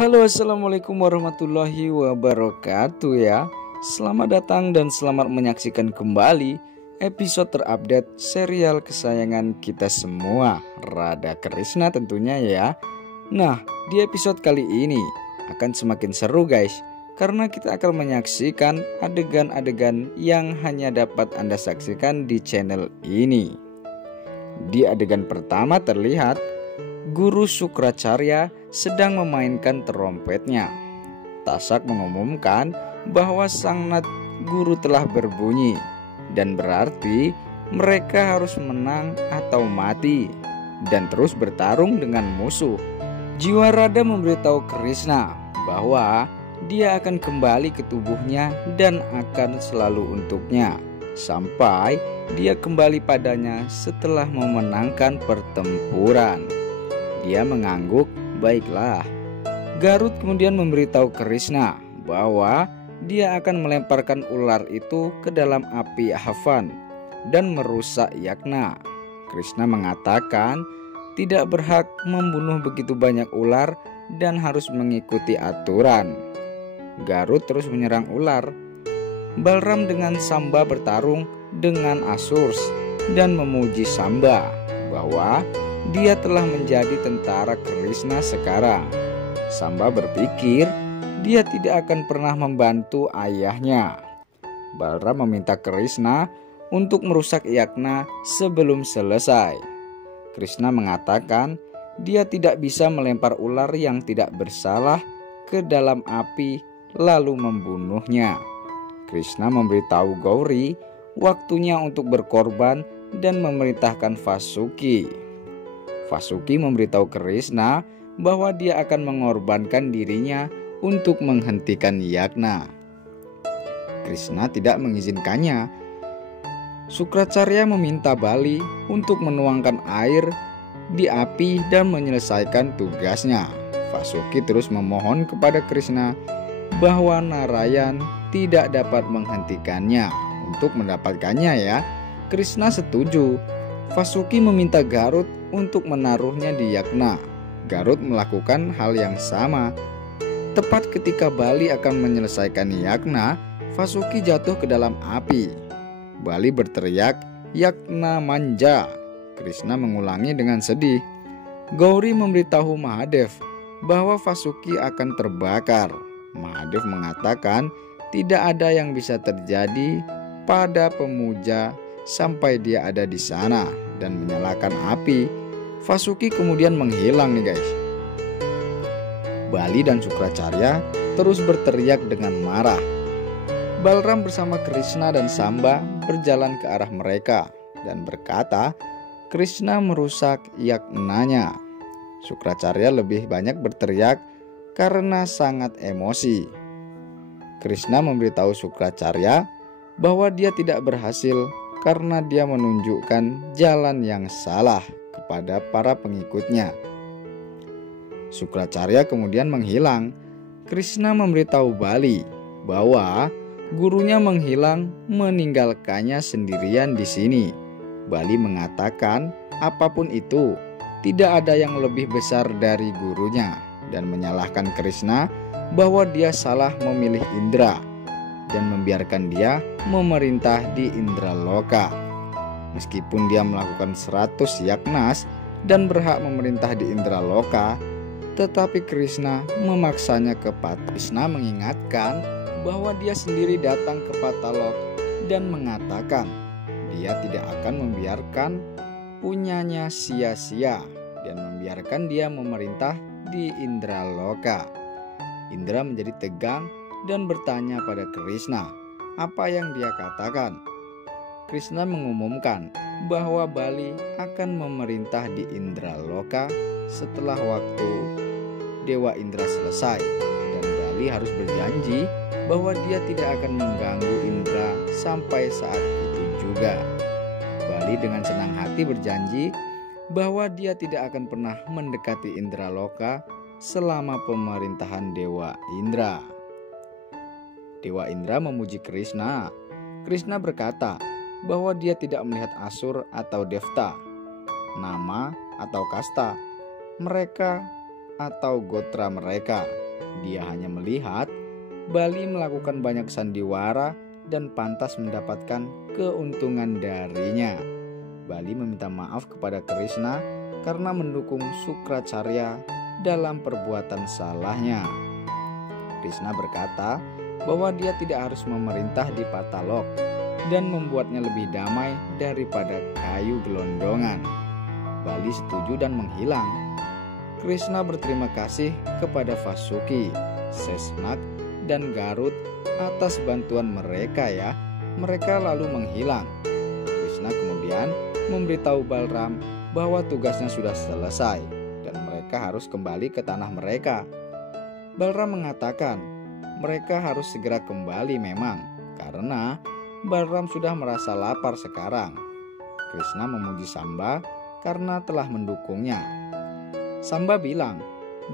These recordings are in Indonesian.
Halo, assalamualaikum warahmatullahi wabarakatuh ya. Selamat datang dan selamat menyaksikan kembali episode terupdate serial kesayangan kita semua, Radha Krishna tentunya ya. Nah, di episode kali ini akan semakin seru guys, karena kita akan menyaksikan adegan-adegan yang hanya dapat Anda saksikan di channel ini. Di adegan pertama terlihat Guru Sukracarya sedang memainkan trompetnya. Tasak mengumumkan bahwa sang nat guru telah berbunyi dan berarti mereka harus menang atau mati dan terus bertarung dengan musuh. Jiwa Radha memberitahu Krishna bahwa dia akan kembali ke tubuhnya dan akan selalu untuknya sampai dia kembali padanya setelah memenangkan pertempuran. Dia mengangguk, baiklah. Garud kemudian memberitahu Krishna bahwa dia akan melemparkan ular itu ke dalam api Havan dan merusak Yagna. Krishna mengatakan tidak berhak membunuh begitu banyak ular dan harus mengikuti aturan. Garud terus menyerang ular. Balram dengan Samba bertarung dengan Asurs dan memuji Samba bahwa dia telah menjadi tentara Krishna sekarang. Samba berpikir dia tidak akan pernah membantu ayahnya. Balram meminta Krishna untuk merusak Yagna sebelum selesai. Krishna mengatakan dia tidak bisa melempar ular yang tidak bersalah ke dalam api lalu membunuhnya. Krishna memberitahu Gauri waktunya untuk berkorban dan memerintahkan Vasuki. Vasuki memberitahu Krishna bahwa dia akan mengorbankan dirinya untuk menghentikan Yagna. Krishna tidak mengizinkannya. Sukracarya meminta Bali untuk menuangkan air di api dan menyelesaikan tugasnya. Vasuki terus memohon kepada Krishna bahwa Narayan tidak dapat menghentikannya. Untuk mendapatkannya ya, Krishna setuju. Vasuki meminta Garud untuk menaruhnya di Yagna. Garud melakukan hal yang sama. Tepat ketika Bali akan menyelesaikan Yagna, Vasuki jatuh ke dalam api. Bali berteriak, "Yagna manja." Krishna mengulangi dengan sedih. Gauri memberitahu Mahadev bahwa Vasuki akan terbakar. Mahadev mengatakan tidak ada yang bisa terjadi pada pemuja sampai dia ada di sana dan menyalakan api. Vasuki kemudian menghilang nih guys. Bali dan Sukracarya terus berteriak dengan marah. Balram bersama Krishna dan Samba berjalan ke arah mereka dan berkata, Krishna merusak Yagnanya. Sukracarya lebih banyak berteriak karena sangat emosi. Krishna memberitahu Sukracarya bahwa dia tidak berhasil karena dia menunjukkan jalan yang salah kepada para pengikutnya. Sukracarya kemudian menghilang. Krishna memberitahu Bali bahwa gurunya menghilang meninggalkannya sendirian di sini. Bali mengatakan apapun itu, tidak ada yang lebih besar dari gurunya dan menyalahkan Krishna bahwa dia salah memilih Indra dan membiarkan dia memerintah di Indraloka. Meskipun dia melakukan 100 yagnas dan berhak memerintah di Indraloka, tetapi Krishna memaksanya ke Patalok. Krishna mengingatkan bahwa dia sendiri datang ke Patalok dan mengatakan dia tidak akan membiarkan punyanya sia-sia dan membiarkan dia memerintah di Indraloka. Indra menjadi tegang dan bertanya pada Krishna apa yang dia katakan. Krishna mengumumkan bahwa Bali akan memerintah di Indraloka setelah waktu Dewa Indra selesai, dan Bali harus berjanji bahwa dia tidak akan mengganggu Indra sampai saat itu juga. Bali dengan senang hati berjanji bahwa dia tidak akan pernah mendekati Indraloka selama pemerintahan Dewa Indra. Dewa Indra memuji Krishna. Krishna berkata bahwa dia tidak melihat Asur atau Devta, nama atau kasta mereka atau gotra mereka. Dia hanya melihat Bali melakukan banyak sandiwara dan pantas mendapatkan keuntungan darinya. Bali meminta maaf kepada Krishna karena mendukung Sukracarya dalam perbuatan salahnya. Krishna berkata bahwa dia tidak harus memerintah di Patalok dan membuatnya lebih damai daripada kayu gelondongan. Bali setuju dan menghilang. Krishna berterima kasih kepada Vasuki, Sesnak, dan Garud atas bantuan mereka ya. Mereka lalu menghilang. Krishna kemudian memberitahu Balram bahwa tugasnya sudah selesai dan mereka harus kembali ke tanah mereka. Balram mengatakan mereka harus segera kembali memang, karena Balram sudah merasa lapar sekarang. Krishna memuji Samba karena telah mendukungnya. Samba bilang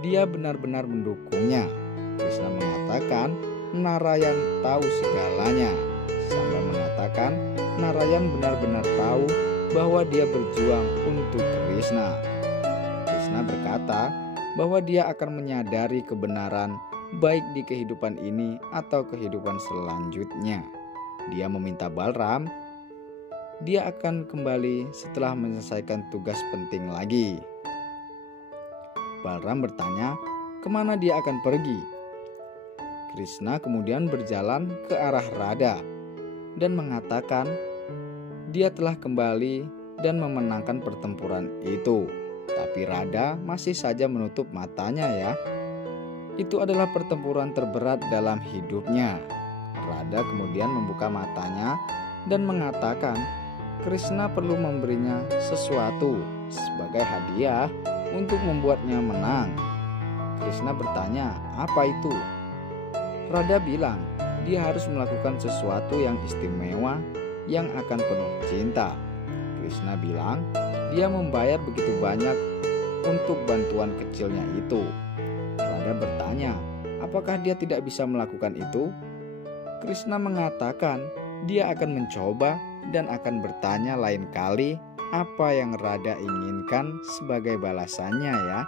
dia benar-benar mendukungnya. Krishna mengatakan Narayan tahu segalanya. Samba mengatakan Narayan benar-benar tahu bahwa dia berjuang untuk Krishna. Krishna berkata bahwa dia akan menyadari kebenaran baik di kehidupan ini atau kehidupan selanjutnya. Dia meminta Balram dia akan kembali setelah menyelesaikan tugas penting lagi. Balram bertanya kemana dia akan pergi. Krishna kemudian berjalan ke arah Radha dan mengatakan dia telah kembali dan memenangkan pertempuran itu. Tapi Radha masih saja menutup matanya ya. Itu adalah pertempuran terberat dalam hidupnya. Radha kemudian membuka matanya dan mengatakan Krishna perlu memberinya sesuatu sebagai hadiah untuk membuatnya menang. Krishna bertanya, apa itu? Radha bilang, dia harus melakukan sesuatu yang istimewa yang akan penuh cinta. Krishna bilang, dia membayar begitu banyak untuk bantuan kecilnya itu. Radha bertanya, apakah dia tidak bisa melakukan itu? Krishna mengatakan, dia akan mencoba dan akan bertanya lain kali apa yang Radha inginkan sebagai balasannya ya.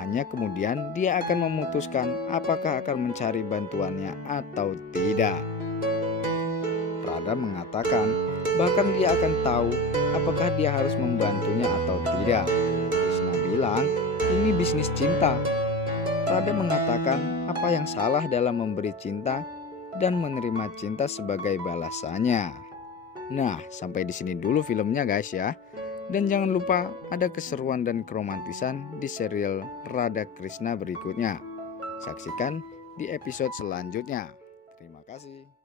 Hanya kemudian dia akan memutuskan apakah akan mencari bantuannya atau tidak. Radha mengatakan bahkan dia akan tahu apakah dia harus membantunya atau tidak. Krishna bilang ini bisnis cinta. Radha mengatakan apa yang salah dalam memberi cinta dan menerima cinta sebagai balasannya. Nah, sampai di sini dulu filmnya guys ya. Dan jangan lupa ada keseruan dan keromantisan di serial Radha Krishna berikutnya. Saksikan di episode selanjutnya. Terima kasih.